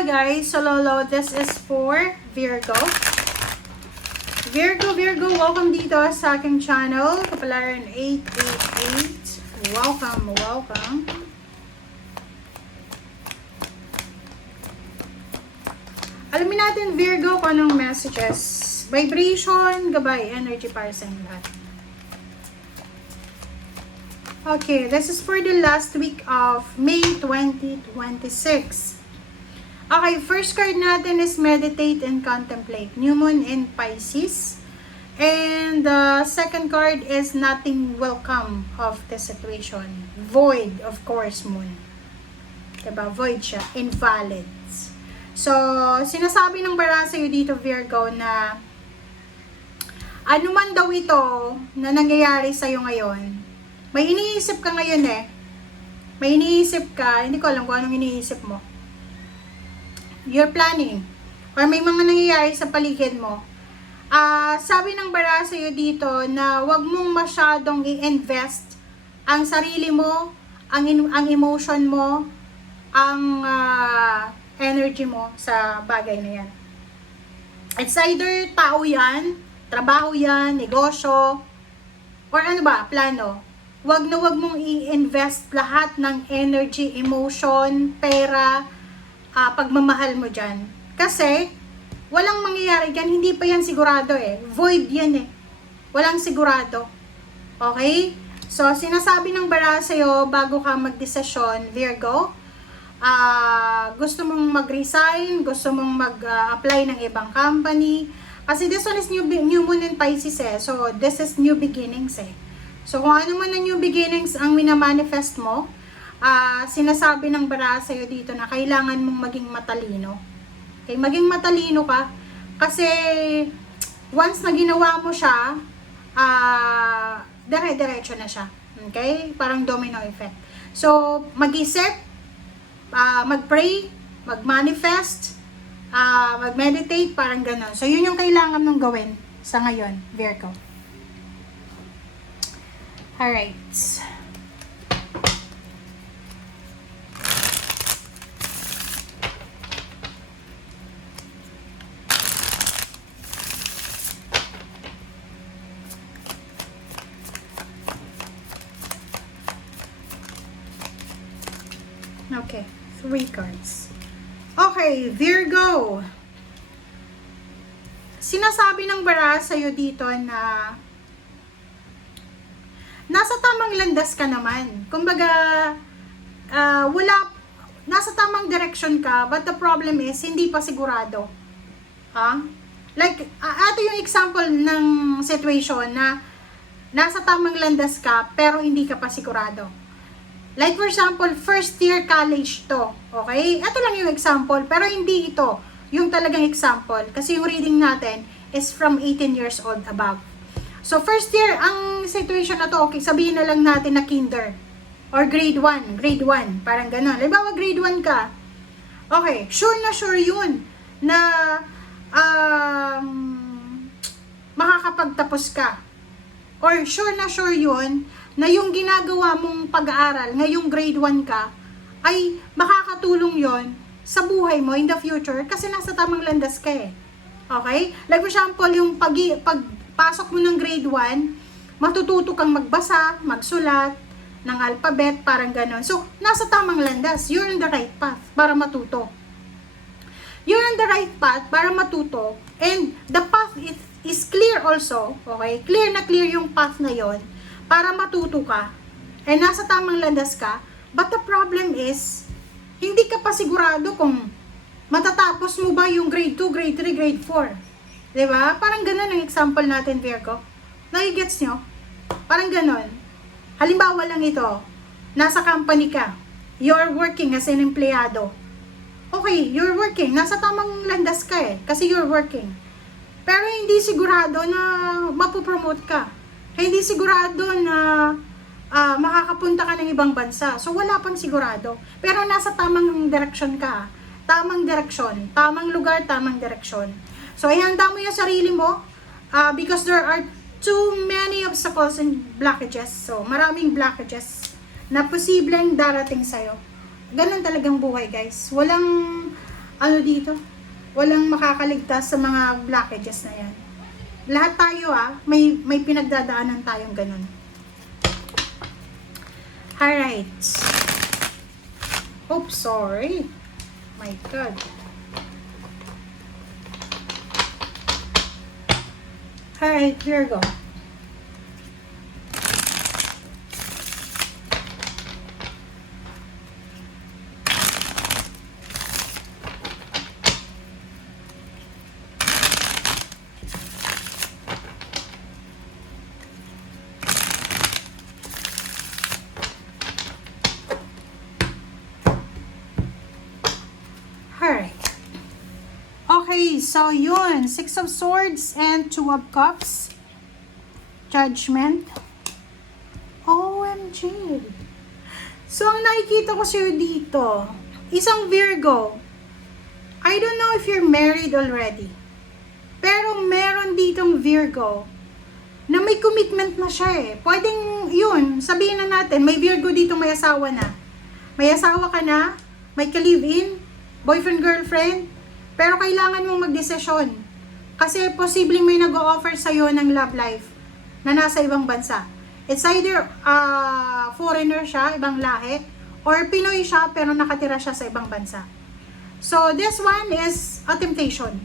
Hello guys, hello, this is for Virgo. Virgo, welcome dito sa aking channel, Kapalaran 888. Welcome. Alamin natin Virgo kung anong messages, vibration, gabay, energy para sa inyo lahat. Okay, this is for the last week of May 2026. Okay, first card natin is meditate and contemplate. New Moon in Pisces. And the second card is nothing will come of the situation. Void, of course, Moon. Diba? Void siya. Invalid. So, sinasabi ng bara sa'yo dito, Virgo, na ano man daw ito na nangyayari sa'yo ngayon, may iniisip ka ngayon eh. May iniisip ka, hindi ko alam kung anong iniisip mo. You're planning. Or may mga nangyayari sa paligid mo. Sabi ng bara sa'yo dito na wag mong masyadong i-invest ang sarili mo, ang emotion mo, ang energy mo sa bagay na yan. It's either tao yan, trabaho yan, negosyo, or ano ba, plano. Wag mong i-invest lahat ng energy, emotion, pera, pagmamahal mo dyan. Kasi, walang mangyayari dyan, hindi pa yan sigurado eh. Void yan eh. Walang sigurado. Okay? So, sinasabi ng bara sa'yo, bago ka magdesisyon, Virgo, gusto mong mag-resign, gusto mong mag-apply ng ibang company. Kasi this one is new moon in Pisces eh. So, this is new beginnings eh. So, kung ano man ang new beginnings ang minamanifest mo, sinasabi ng bara sa'yo dito na kailangan mong maging matalino. Okay, maging matalino ka kasi once na ginawa mo siya, dire-diretso na siya. Okay? Parang domino effect. So, mag-isip, mag-pray, mag-manifest, mag-meditate, parang gano'n. So, yun yung kailangan mong gawin sa ngayon, Virgo. Alright. Okay, 3 cards. Okay, Virgo. Sinasabi ng bara sa'yo dito na nasa tamang landas ka naman. Kumbaga, nasa tamang direction ka, but the problem is, hindi pa sigurado. Like, ito yung example ng situation na nasa tamang landas ka, pero hindi ka pa sigurado. Like for example, first year college to. Okay? Ito lang yung example, pero hindi ito yung talagang example. Kasi yung reading natin is from 18 years old above. So first year, ang situation na to, okay, sabihin na lang natin na kinder. Or grade 1, parang gano'n. Halimbawa grade 1 ka. Okay, sure na sure yun na makakapagtapos ka. Or sure na sure yun na yung ginagawa mong pag-aaral, ngayong grade 1 ka, ay makakatulong yon sa buhay mo in the future kasi nasa tamang landas ka eh. Okay? Like for example, yung pagpasok mo ng grade 1, matututo kang magbasa, magsulat, ng alphabet, parang ganon. So, nasa tamang landas. You're on the right path para matuto. You're on the right path para matuto. And the path is clear also. Okay? Clear na clear yung path na yon para matuto ka, eh nasa tamang landas ka, but the problem is, hindi ka pa sigurado kung matatapos mo ba yung grade 2, grade 3, grade 4. Diba? Parang ganun ang example natin, Virgo. Nai-gets nyo? Parang ganun. Halimbawa lang ito, nasa company ka, you're working as an empleyado. Okay, you're working, nasa tamang landas ka eh, kasi you're working. Pero hindi sigurado na mapopromote ka. Hindi sigurado na makakapunta ka ng ibang bansa. So, wala pang sigurado. Pero nasa tamang direction ka. Tamang direction. Tamang lugar, tamang direction. So, ihanda mo yung sarili mo because there are too many obstacles and blockages. So, maraming blockages na posibleng darating sa'yo. Ganun talagang buhay, guys. Walang ano dito, walang makakaligtas sa mga blockages na yan. Lahat tayo may pinagdadaanan tayong ganun. Alright. Oops, sorry. My God. Alright, Virgo. Alright. Okay, so yun. 6 of Swords and 2 of Cups. Judgment. OMG. So, ang nakikita ko sa'yo dito, isang Virgo. I don't know if you're married already. Pero meron ditong Virgo na may commitment na siya eh. Pwedeng yun, sabihin na natin, may Virgo dito may asawa na. May asawa ka na, may ka-live-in, boyfriend, girlfriend, pero kailangan mong magdesisyon. Kasi posibleng may nag-o-offer sa'yo ng love life na nasa ibang bansa. It's either foreigner siya, ibang lahi, or Pinoy siya pero nakatira siya sa ibang bansa. So, this one is a temptation.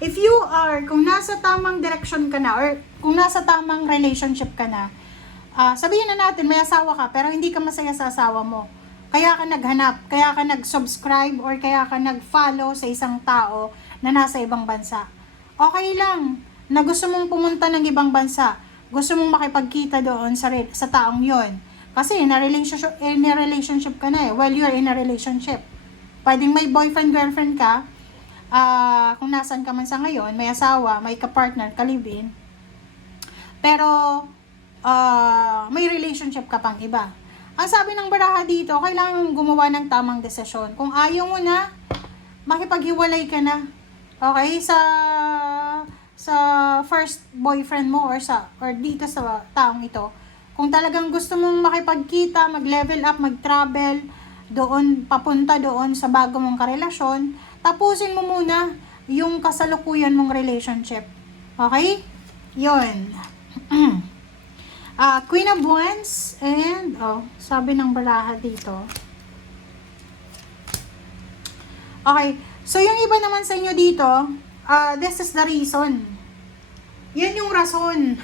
If you are, kung nasa tamang direction ka na, or kung nasa tamang relationship ka na, sabihin na natin, may asawa ka, pero hindi ka masaya sa asawa mo. Kaya ka naghanap, kaya ka nag-subscribe, or kaya ka nag-follow sa isang tao na nasa ibang bansa. Okay lang, na gusto mong pumunta ng ibang bansa, gusto mong makipagkita doon sa taong yon. Kasi in a relationship ka na eh, while you're in a relationship. Pwedeng may boyfriend, girlfriend ka, kung nasan ka man sa ngayon, may asawa, may ka-partner, ka-live-in, pero may relationship ka pang iba. Ang sabi ng baraha dito, kailangan mong gumawa ng tamang desisyon. Kung ayaw mo na, makipaghiwalay ka na. Okay? Sa first boyfriend mo or dito sa taong ito. Kung talagang gusto mong makipagkita, mag-level up, mag-travel, doon, papunta doon sa bago mong karelasyon, tapusin mo muna yung kasalukuyan mong relationship. Okay? Yun. Queen of Wands and, sabi ng baraha dito. Okay. So, yung iba naman sa inyo dito, this is the reason. Yan yung rason.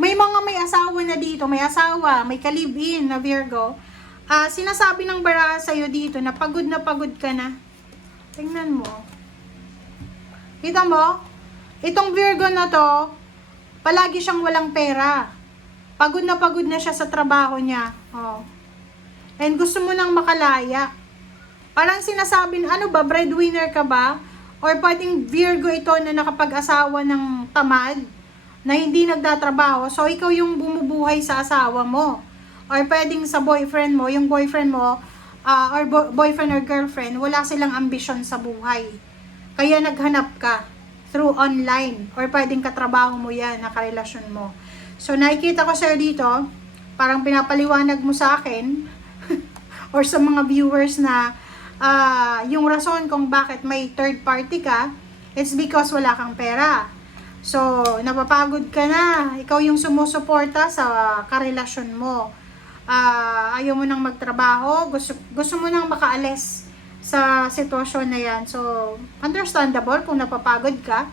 May mga may asawa na dito, may asawa, may ka-live-in na Virgo. Sinasabi ng baraha sa'yo dito na pagod ka na. Tingnan mo. Kita mo? Itong Virgo na to, palagi siyang walang pera. Pagod na siya sa trabaho niya. Oh. And gusto mo nang makalaya. Parang sinasabi, ano ba, breadwinner ka ba? Or pwedeng Virgo ito na nakapag-asawa ng tamad, na hindi nagtatrabaho. So, ikaw yung bumubuhay sa asawa mo. Or pwedeng sa boyfriend mo, yung boyfriend mo, boyfriend or girlfriend, wala silang ambisyon sa buhay. Kaya naghanap ka through online. Or pwedeng katrabaho mo yan, nakarelasyon mo. So, nakikita ko sa'yo dito, parang pinapaliwanag mo sa akin, or sa mga viewers na, yung rason kung bakit may third party ka, it's because wala kang pera. So, napapagod ka na. Ikaw yung sumusuporta sa karelasyon mo. Ayaw mo nang magtrabaho, gusto mo nang makaalis sa sitwasyon na yan. So, understandable kung napapagod ka,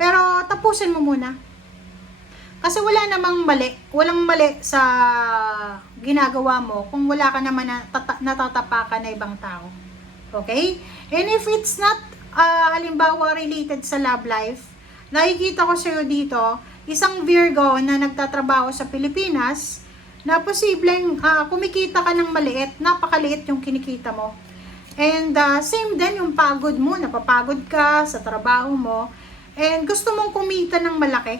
pero tapusin mo muna. Kasi wala namang mali. Walang mali sa ginagawa mo kung wala ka naman natatapakan na ibang tao. Okay? And if it's not, halimbawa, related sa love life, nakikita ko sa'yo dito, isang Virgo na nagtatrabaho sa Pilipinas, na posibleng kumikita ka ng maliit, napakaliit yung kinikita mo. And same din yung pagod mo, napapagod ka sa trabaho mo, and gusto mong kumita ng malaki.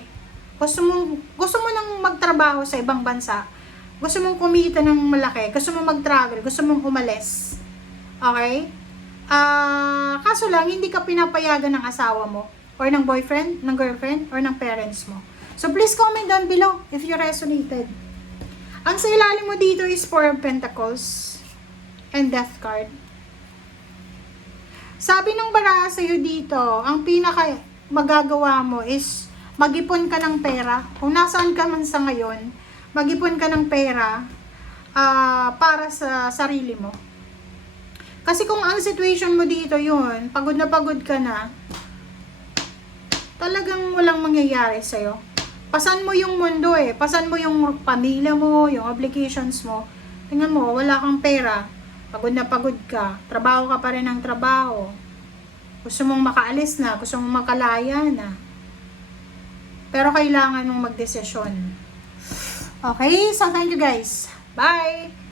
Gusto mo nang magtrabaho sa ibang bansa. Gusto mong kumita ng malaki. Gusto mong mag-travel. Gusto mong umalis. Okay? Kaso lang, hindi ka pinapayagan ng asawa mo. Or ng boyfriend, ng girlfriend, or ng parents mo. So, please comment down below if you resonated. Ang sa ilalim mo dito is Four of Pentacles and Death card. Sabi ng baraha sa'yo dito, ang pinaka magagawa mo is mag-ipon ka ng pera. Kung nasaan ka man sa ngayon, mag-ipon ka ng pera para sa sarili mo. Kasi kung ang situation mo dito yun, pagod na pagod ka na, talagang walang mangyayari sa'yo. Pasan mo yung mundo pasan mo yung pamilya mo, yung obligations mo. Tingnan mo, wala kang pera, pagod na pagod ka, trabaho ka pa rin ng trabaho. Gusto mong makaalis na, gusto mong makalaya na. Pero kailangan mong magdesisyon. Okay, so thank you guys. Bye!